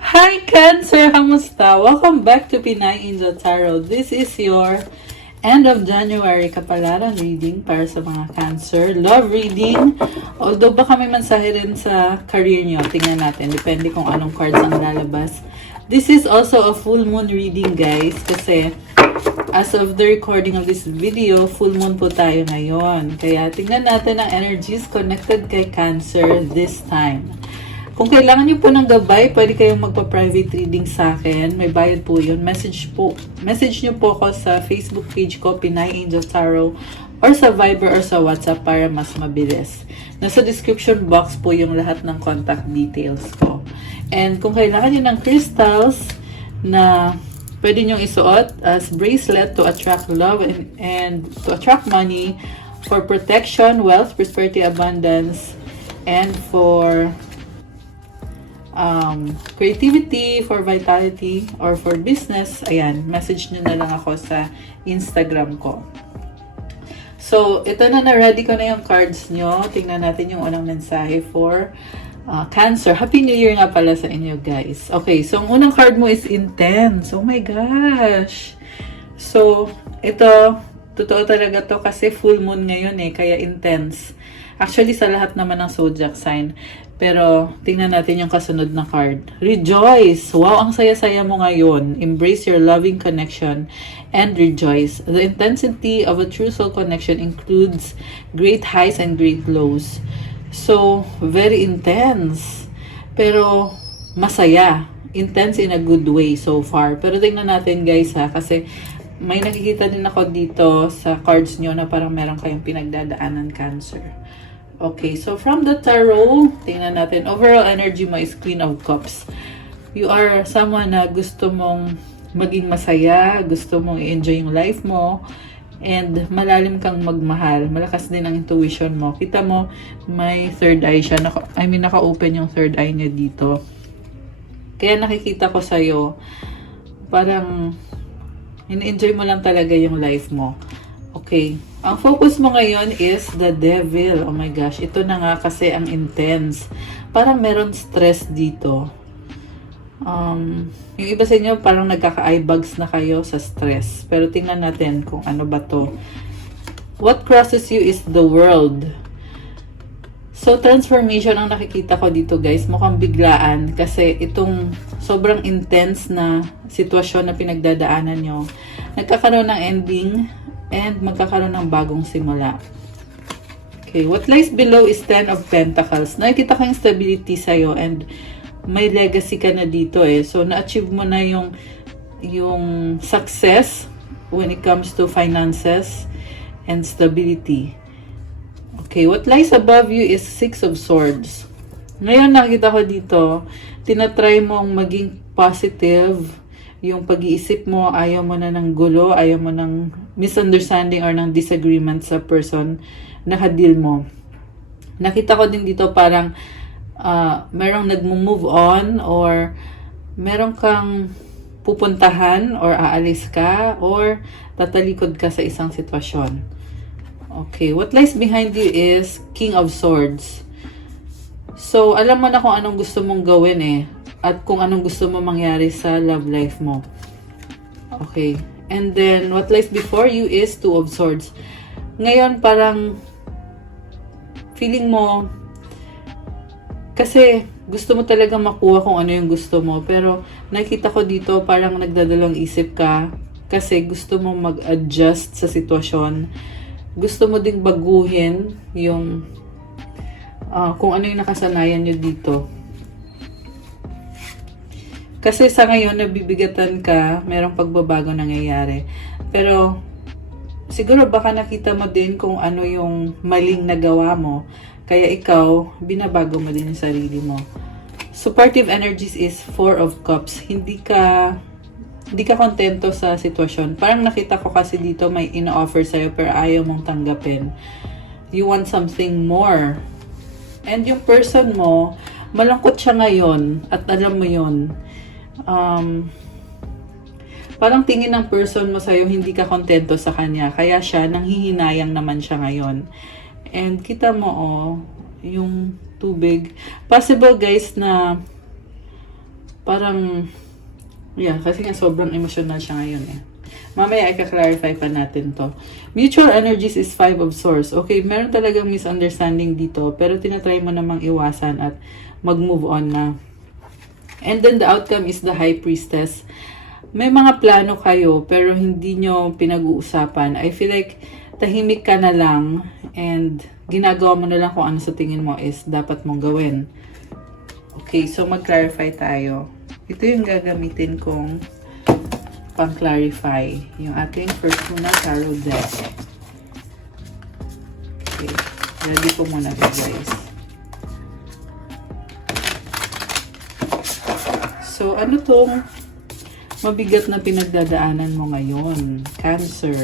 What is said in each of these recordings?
Hi Cancer! Kamusta? Welcome back to Pinay Angel Tarot. This is your end of January kapalaran reading para sa mga Cancer. Love reading. Although baka may mensahe rin sa career nyo. Tingnan natin. Depende kung anong cards ang lalabas. This is also a full moon reading guys. Kasi as of the recording of this video, full moon po tayo ngayon. Kaya tingnan natin ang energies connected kay Cancer this time. Kung kailangan niyo po ng gabay, pwede kayong magpa-private reading sa akin. May bayad po yun. Message niyo po ako sa Facebook page ko, Pinay Angel Tarot, or sa Viber or sa WhatsApp para mas mabilis. Nasa description box po yung lahat ng contact details ko. And kung kailangan niyo ng crystals na pwede niyong isuot as bracelet to attract love and to attract money, for protection, wealth, prosperity, abundance, and for creativity, for vitality, or for business, ayan, message nyo na lang ako sa Instagram ko. So, ito na-ready ko na yung cards nyo. Tingnan natin yung unang mensahe for Cancer. Happy New Year nga pala sa inyo, guys. Okay, so ang unang card mo is intense. Oh my gosh! So, ito, totoo talaga to kasi full moon ngayon kaya intense. Actually, sa lahat naman ng zodiac sign. Pero, tingnan natin yung kasunod na card. Rejoice! Wow, ang saya-saya mo ngayon. Embrace your loving connection and rejoice. The intensity of a true soul connection includes great highs and great lows. So, very intense. Pero, masaya. Intense in a good way so far. Pero tingnan natin guys ha, kasi may nakikita din ako dito sa cards nyo na parang meron kayong pinagdadaanan Cancer. Okay, so from the tarot, tingnan natin. Overall energy mo is Queen of Cups. You are someone na gusto mong maging masaya, gusto mong i-enjoy yung life mo, and malalim kang magmahal. Malakas din ang intuition mo. Kita mo, may third eye siya. Naka-open yung third eye niya dito. Kaya nakikita ko sa'yo, parang in-enjoy mo lang talaga yung life mo. Okay. Ang focus mo ngayon is the devil. Oh my gosh. Ito na nga kasi ang intense. Parang meron stress dito. Yung iba sa inyo parang nagkaka-eye bags na kayo sa stress. Pero tingnan natin kung ano ba to. What crosses you is the world. So, transformation ang nakikita ko dito guys. Mukhang biglaan. Kasi itong sobrang intense na sitwasyon na pinagdadaanan nyo, nagkakaroon ng ending and magkakaroon ng bagong simula. Okay, what lies below is 10 of Pentacles. Nakikita ko yung stability sa'yo and may legacy ka na dito So, na-achieve mo na yung success when it comes to finances and stability. Okay, what lies above you is 6 of Swords. Ngayon, nakikita ko dito, tinatry mong maging positive. Yung pag-iisip mo, ayaw mo na ng gulo, ayaw mo ng misunderstanding or ng disagreement sa person na ka-deal mo. Nakita ko din dito parang merong nag-move on or merong kang pupuntahan or aalis ka or tatalikod ka sa isang sitwasyon. Okay, what lies behind you is King of Swords. So, alam mo na kung anong gusto mong gawin at kung anong gusto mo mangyari sa love life mo. Okay. And then, what lies before you is 2 of Swords. Ngayon, parang feeling mo, kasi gusto mo talaga makuha kung ano yung gusto mo. Pero, nakita ko dito, parang nagdadalawang isip ka kasi gusto mo mag-adjust sa sitwasyon. Gusto mo ding baguhin yung kung ano yung nakasanayan nyo dito. Kasi sa ngayon, nabibigatan ka, merong pagbabago nangyayari. Pero, siguro baka nakita mo din kung ano yung maling nagawa mo. Kaya ikaw, binabago mo din yung sarili mo. Supportive energies is 4 of Cups. Hindi ka kontento sa sitwasyon. Parang nakita ko kasi dito may ino-offer sa'yo pero ayaw mong tanggapin. You want something more. And yung person mo, malungkot siya ngayon at alam mo yun. Parang tingin ng person mo sa'yo, hindi ka kontento sa kanya. Kaya siya, nanghihinayang naman siya ngayon. And kita mo, yung tubig. Possible guys na parang, yeah, kasi nga sobrang emotional siya ngayon eh. Mamaya i-clarify pa natin to. Mutual energies is 5 of swords. Okay, meron talagang misunderstanding dito, pero tinatry mo namang iwasan at mag-move on na. And then the outcome is the High Priestess. May mga plano kayo, pero hindi nyo pinag-uusapan. I feel like tahimik ka na lang and ginagawa mo na lang kung ano sa tingin mo is dapat mong gawin. Okay, so mag-clarify tayo. Ito yung gagamitin kong pang-clarify. Yung ating Fortuna Tarot deck. Okay, ready ko muna ito guys. So, ano tong mabigat na pinagdadaanan mo ngayon? Cancer.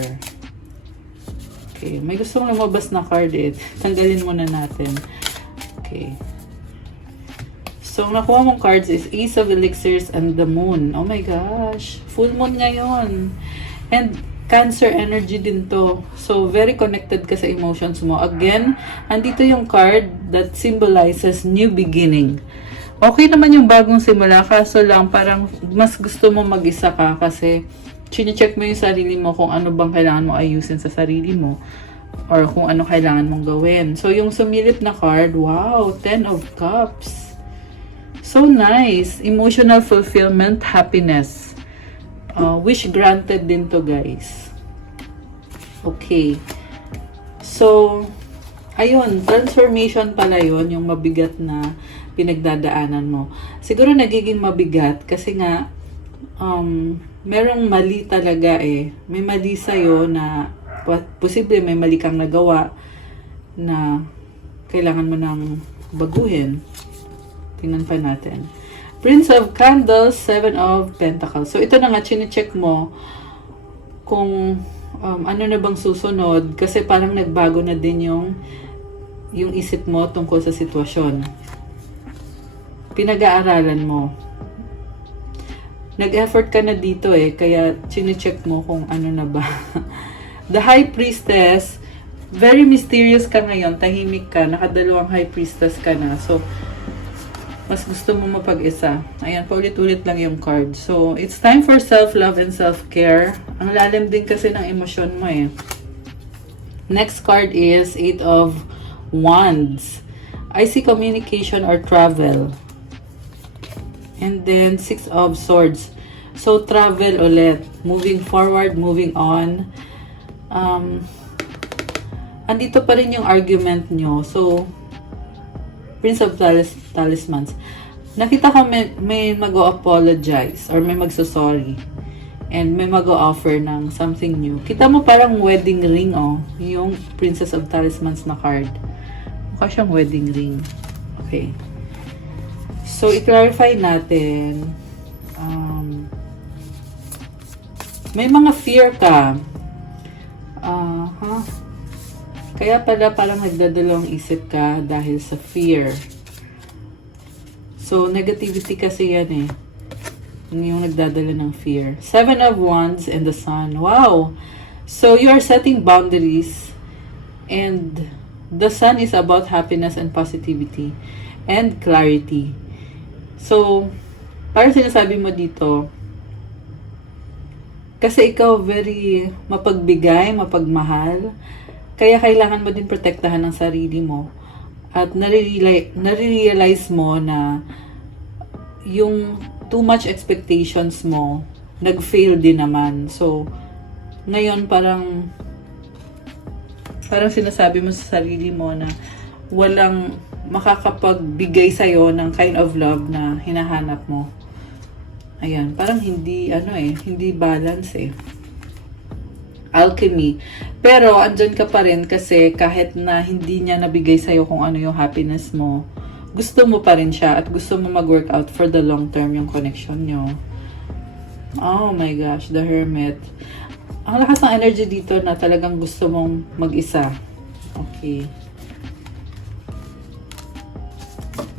Okay, may gustong lumabas na card eh. Tanggalin muna natin. Okay. So, nakuha mong cards is Ace of Elixirs and the Moon. Oh my gosh. Full moon ngayon. And Cancer energy din to. So, very connected ka sa emotions mo. Again, andito yung card that symbolizes new beginning. Okay naman yung bagong simula. Kaso lang, parang mas gusto mo mag-isa ka kasi chine-check mo yung sarili mo kung ano bang kailangan mo ayusin sa sarili mo. Or kung ano kailangan mong gawin. So, yung sumilip na card, wow, 10 of Cups. So nice. Emotional fulfillment, happiness. Wish granted din to guys. Okay. So, ayun. Transformation pala yun. Yung mabigat na pinagdadaanan mo. Siguro nagiging mabigat kasi nga merong mali talaga eh. May mali sa'yo na posible may mali kang nagawa na kailangan mo nang baguhin. Tingnan pa natin. Prince of Candles, 7 of Pentacles. So, ito na nga, chine-check mo kung ano na bang susunod kasi parang nagbago na din yung isip mo tungkol sa sitwasyon. Pinag-aaralan mo. Nag-effort ka na dito eh, kaya chine-check mo kung ano na ba. The High Priestess, very mysterious ka ngayon, tahimik ka, nakadalawang High Priestess ka na. So, mas gusto mo mapag-isa. Ayan, paulit-ulit lang yung card. So, it's time for self-love and self-care. Ang lalim din kasi ng emosyon mo eh. Next card is 8 of Wands. I see communication or travel. And then 6 of Swords. So, travel ulit. Moving forward, moving on. Andito pa rin yung argument nyo. So, Prince of Talismans. Nakita ko may mag-o-apologize or may magso-sorry. And may mag-o-offer ng something new. Kita mo parang wedding ring, oh. Yung Princess of Talismans na card. Mukha siyang wedding ring. Okay. So, i-clarify natin. May mga fear ka. Kaya pala parang nagdadalawang isip ka dahil sa fear. So, negativity kasi yan eh. Yung nagdadala ng fear. 7 of Wands and the Sun. Wow! So, you are setting boundaries. And the Sun is about happiness and positivity. And clarity. So, parang sinasabi mo dito, kasi ikaw very mapagbigay, mapagmahal, kaya kailangan mo din protektahan ang sarili mo. At nare-realize mo na yung too much expectations mo, nag-fail din naman. So, ngayon parang sinasabi mo sa sarili mo na walang makakapagbigay sa'yo ng kind of love na hinahanap mo. Ayan, parang hindi balance eh. Alchemy. Pero, andyan ka pa rin kasi kahit na hindi niya nabigay sa'yo kung ano yung happiness mo, gusto mo pa rin siya at gusto mo mag-work out for the long term yung connection nyo. Oh my gosh, the Hermit. Ang lakas ng energy dito na talagang gusto mong mag-isa. Okay.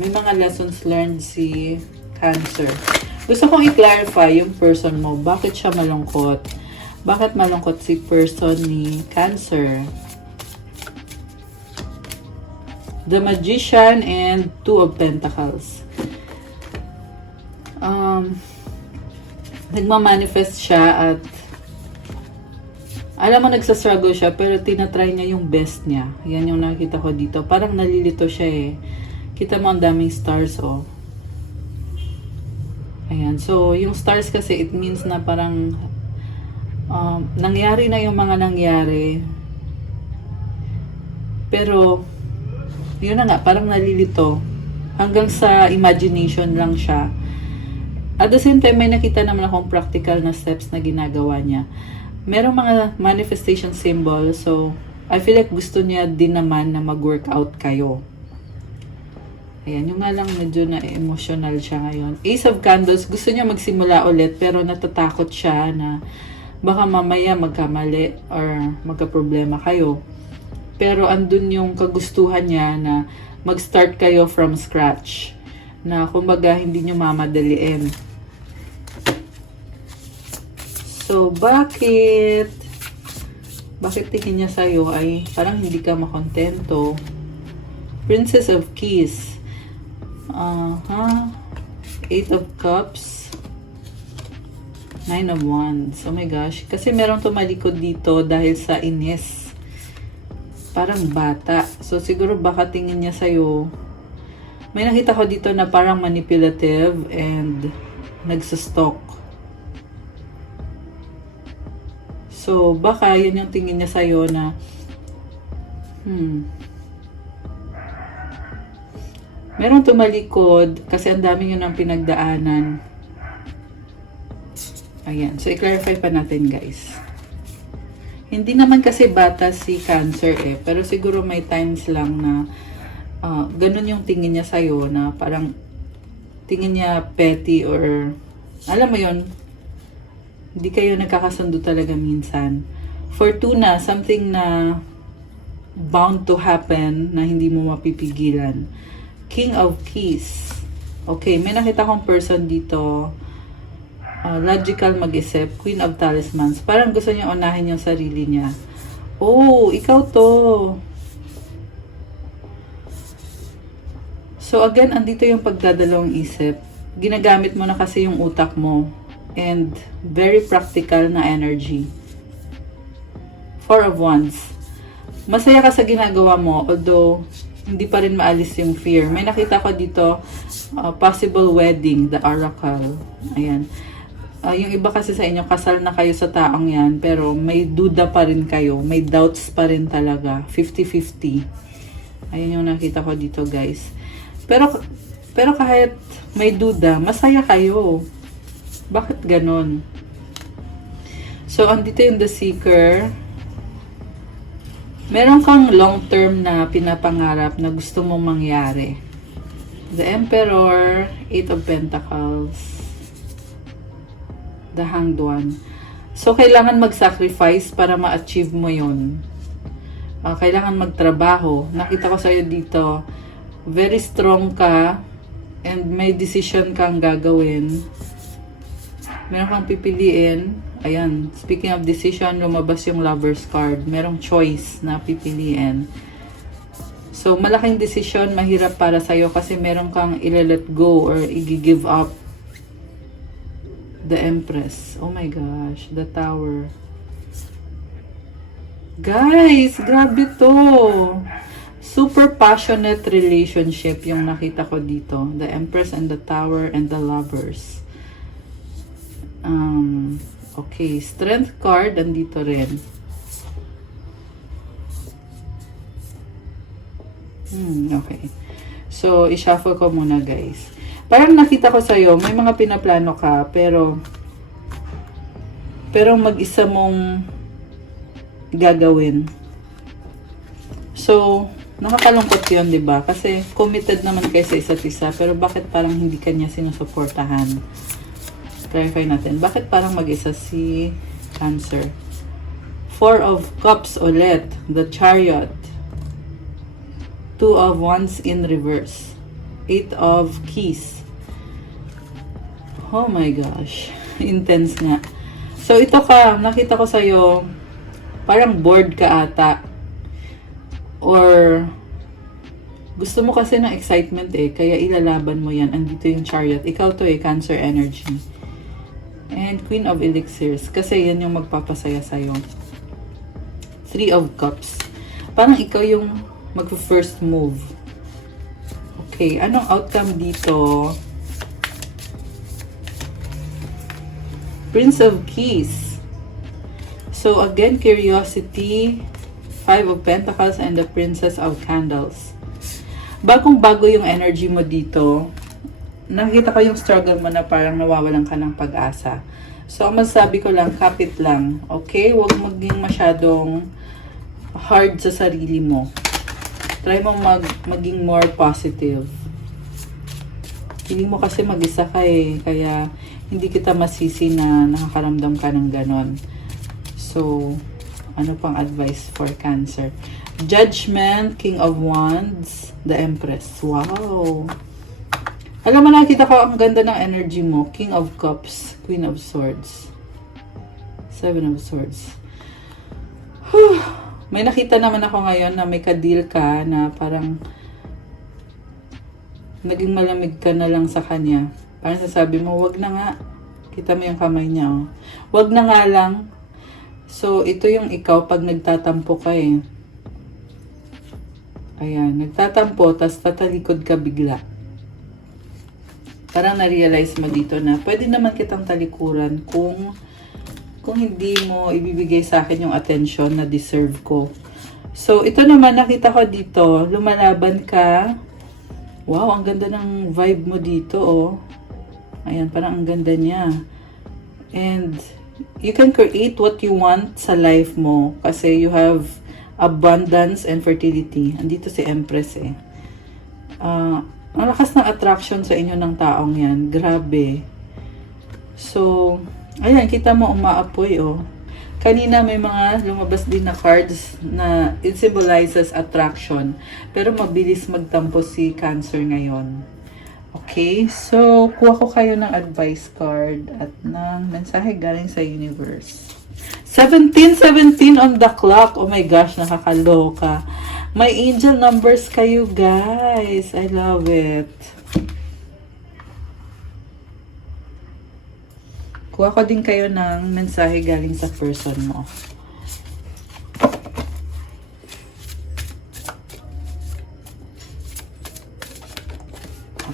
May mga lessons learned si Cancer. Gusto kong i-clarify yung person mo. Bakit siya malungkot? Bakit malungkot si person ni Cancer? The Magician and 2 of Pentacles. nagmamanifest siya at alam mo nagsastruggle siya pero tinatry niya yung best niya. Yan yung nakita ko dito. Parang nalilito siya eh. Kita mo ang daming stars oh. Ayan. So, yung stars kasi it means na parang nangyari na yung mga nangyari. Pero yun na nga, parang nalilito. Hanggang sa imagination lang siya. At the same time, may nakita naman akong practical na steps na ginagawa niya. Merong mga manifestation symbol. So, I feel like gusto niya din naman na mag-workout kayo. Ayan, yung nga lang medyo na emotional siya ngayon. Ace of Candles, gusto niya magsimula ulit pero natatakot siya na baka mamaya magkamali or magka-problema kayo. Pero andun yung kagustuhan niya na mag-start kayo from scratch. Na kumbaga hindi nyo mamadaliin. So, bakit tingin niya sa'yo ay parang hindi ka makontento? Princess of Keys. Eight of Cups. Nine of Wands. Oh my gosh. Kasi merong tumalikod dito dahil sa inis. Parang bata. So, siguro baka tingin niya sa'yo. May nakita ko dito na parang manipulative and nagsastalk. So, baka yun yung tingin niya sa'yo na merong tumalikod kasi ang dami yun ang pinagdaanan. Ayan. So, i-clarify pa natin guys. Hindi naman kasi bata si Cancer eh. Pero siguro may times lang na ganun yung tingin niya sa'yo na parang tingin niya petty or alam mo yun, hindi kayo nagkakasundo talaga minsan. Fortuna, something na bound to happen na hindi mo mapipigilan. King of Keys. Okay, may nakita kong person dito. Logical mag-isip. Queen of Talismans. Parang gusto niya unahin yung sarili niya. Oh, ikaw to. So again, andito yung pagdadalawang isip. Ginagamit mo na kasi yung utak mo. And very practical na energy. Four of Wands. Masaya ka sa ginagawa mo, although hindi pa rin maalis yung fear. May nakita ko dito, possible wedding, the oracle. Ayan. Yung iba kasi sa inyo, kasal na kayo sa taong yan, pero may duda pa rin kayo. May doubts pa rin talaga. 50-50. Ayan yung nakita ko dito, guys. Pero kahit may duda, masaya kayo. Bakit ganon? So, andito yung The Seeker. Meron kang long-term na pinapangarap na gusto mong mangyari. The Emperor, Eight of Pentacles, The Hanged One. So, kailangan mag-sacrifice para ma-achieve mo yun. Kailangan magtrabaho. Nakita ko sa'yo dito, very strong ka and may decision kang gagawin. Meron kang pipiliin. Ayan, speaking of decision, lumabas yung Lover's card. Merong choice na pipiliin. So, malaking decision, mahirap para sa'yo kasi meron kang i-let go or i-give up. The Empress. Oh my gosh, the Tower. Guys, grabe to. Super passionate relationship yung nakita ko dito. The Empress and the Tower and the Lovers. Okay, Strength card, andito rin. Okay. So, i-shuffle ko muna, guys. Parang nakita ko sa'yo, may mga pinaplano ka, pero mag-isa mong gagawin. So, nakakalungkot yun, diba? Kasi committed naman kayo sa isa't isa, pero bakit parang hindi kanya sinusuportahan? Clarify natin. Bakit parang mag-isa si Cancer? Four of Cups ulit. The Chariot. Two of Wands in reverse. Eight of Keys. Oh my gosh. Intense nga. So, ito ka. Nakita ko sa'yo, parang bored ka ata. Or, gusto Gusto mo kasi ng excitement eh, kaya ilalaban mo yan. Andito yung Chariot. Ikaw to eh, Cancer energy. And Queen of Elixirs, kasi yan yung magpapasaya sa'yo. Three of Cups. Parang ikaw yung mag-first move. Okay, anong outcome dito? Prince of Keys. So again, curiosity, Five of Pentacles, and the Princess of Candles. Bagong-bago yung energy mo dito. Nakita ko yung struggle mo na parang nawawalan ka ng pag-asa. So, ang masasabi ko lang, kapit lang. Okay? Huwag maging masyadong hard sa sarili mo. Try mo maging more positive. Hindi mo kasi mag-isa ka eh. Kaya, hindi kita masisi na nakakaramdam ka ng ganon. So, ano pang advice for Cancer? Judgment, King of Wands, the Empress. Wow! Alam mo, nakita ko ang ganda ng energy mo. King of Cups, Queen of Swords, Seven of Swords. Whew. May nakita naman ako ngayon na may ka-deal ka na parang naging malamig ka na lang sa kanya. Parang sasabi mo, wag na nga. Kita mo yung kamay niya, oh. Wag na nga lang. So, ito yung ikaw pag nagtatampo ka eh. Ayan, nagtatampo, tas tatalikod ka bigla. Parang na-realize mo dito na pwede naman kitang talikuran kung hindi mo ibibigay sa akin yung attention na deserve ko. So, ito naman, nakita ko dito, lumalaban ka. Wow, ang ganda ng vibe mo dito, oh. Ayan, parang ang ganda niya. And you can create what you want sa life mo kasi you have abundance and fertility. Andito si Empress eh. Ang lakas ng attraction sa inyo ng taong yan. Grabe. So, ayan, kita mo umaapoy oh. Kanina may mga lumabas din na cards na it symbolizes attraction. Pero mabilis magtampo si Cancer ngayon. Okay, so kuha ko kayo ng advice card at ng mensahe galing sa universe. 17:17 on the clock. Oh my gosh, nakakaloka. May angel numbers kayo, guys. I love it. Kuha ko din kayo ng mensahe galing sa person mo.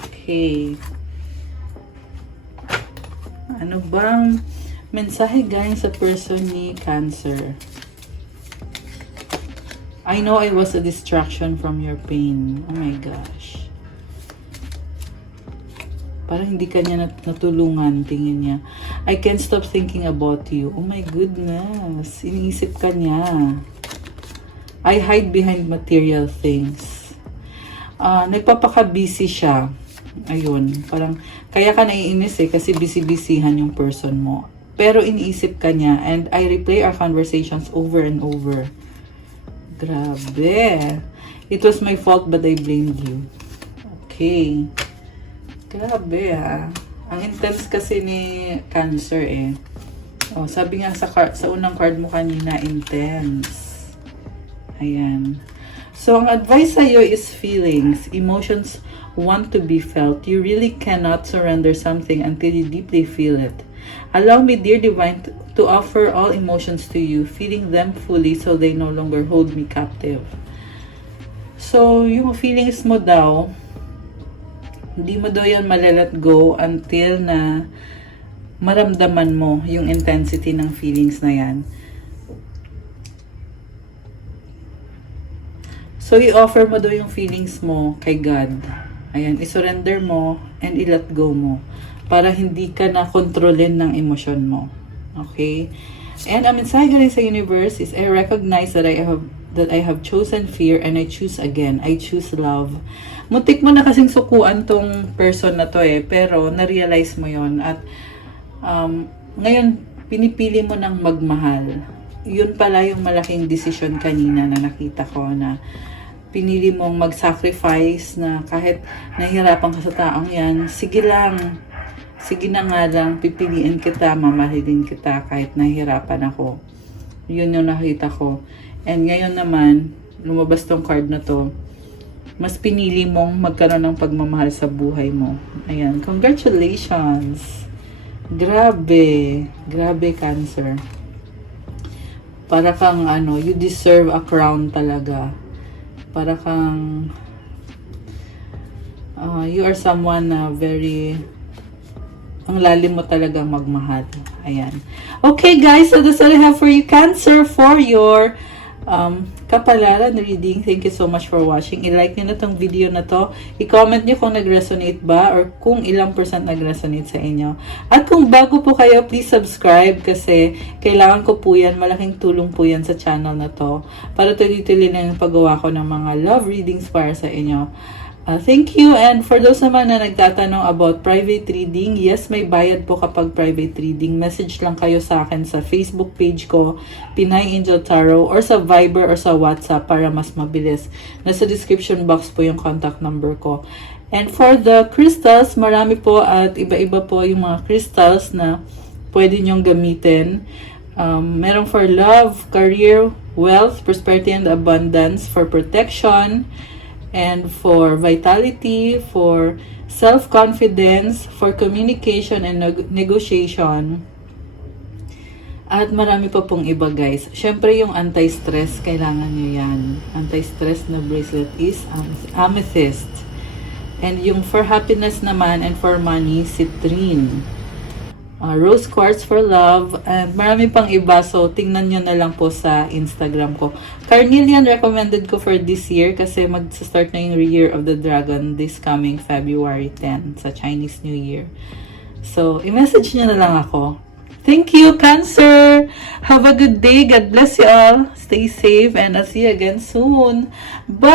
Okay. Ano bang mensahe galing sa person ni Cancer? I know I was a distraction from your pain. Oh my gosh. Parang hindi ka niya natulungan, tingin niya. I can't stop thinking about you. Oh my goodness. Iniisip ka niya. I hide behind material things. Nagpapaka-busy siya. Ayun. Parang, kaya ka naiinis eh, kasi busy-busyhan yung person mo. Pero iniisip ka niya, and I replay our conversations over and over. Grabe. It was my fault, but I blamed you. Okay. Grabe ha. Ang intense kasi ni Cancer eh. Oh, sabi nga sa unang card mo kanina, intense. Ayan. So, ang advice sa'yo is feelings. Emotions want to be felt. You really cannot surrender something until you deeply feel it. Allow me, dear Divine, to offer all emotions to you, feeling them fully so they no longer hold me captive. So, yung feelings mo daw, hindi mo daw yan malalet go until na maramdaman mo yung intensity ng feelings na yan. So, i-offer mo daw yung feelings mo kay God. Ayan, i-surrender mo and i-let go mo para hindi ka na kontrolin ng emosyon mo. Okay? And ang mensahe galing sa universe is, I recognize that I have chosen fear and I choose again. I choose love. Muntik mo na kasing sukuan tong person na to eh, pero na-realize mo yon at ngayon pinipili mo ng magmahal. Yun pala yung malaking decision kanina na nakita ko, na pinili mong mag-sacrifice, na kahit nahihirapan ka sa taong yan, sige lang, sige na nga lang, pipiliin kita, mamahalin kita kahit nahihirapan ako. Yun yung nakita ko. And ngayon naman, lumabas tong card na to, mas pinili mong magkaroon ng pagmamahal sa buhay mo. Ayan, congratulations! Grabe, grabe Cancer. Para kang you deserve a crown talaga. Para kang you are someone na ang lalim mo talagang magmahal. Ayan. Okay guys, so that's all I have for you Cancer for your kapalaran reading. Thank you so much for watching. I-like nyo na tong video na to. I-comment nyo kung nag-resonate ba or kung ilang % nag-resonate sa inyo. At kung bago po kayo, please subscribe kasi kailangan ko po yan. Malaking tulong po yan sa channel na to para tuloy-tuloy na yung paggawa ko ng mga love readings para sa inyo. Thank you, and for those naman na nagtatanong about private reading, yes, may bayad po kapag private reading. Message lang kayo sa akin sa Facebook page ko, Pinay Angel Tarot, or sa Viber or sa WhatsApp para mas mabilis. Nasa description box po yung contact number ko. And for the crystals, marami po at iba-iba po yung mga crystals na pwede nyong gamitin. Merong for love, career, wealth, prosperity, and abundance, for protection, and for vitality, for self-confidence, for communication and negotiation. At marami pa pong iba guys. Syempre yung anti-stress, kailangan nyo yan. Anti-stress na bracelet is amethyst. And yung for happiness naman and for money, citrine. Rose quartz for love, and marami pang iba, so tingnan nyo na lang po sa Instagram ko. Carnelian recommended ko for this year kasi mag-start na yung Year of the Dragon this coming February 10 sa Chinese New Year. So, i-message nyo na lang ako. Thank you, Cancer! Have a good day. God bless you all. Stay safe and I'll see you again soon. Bye!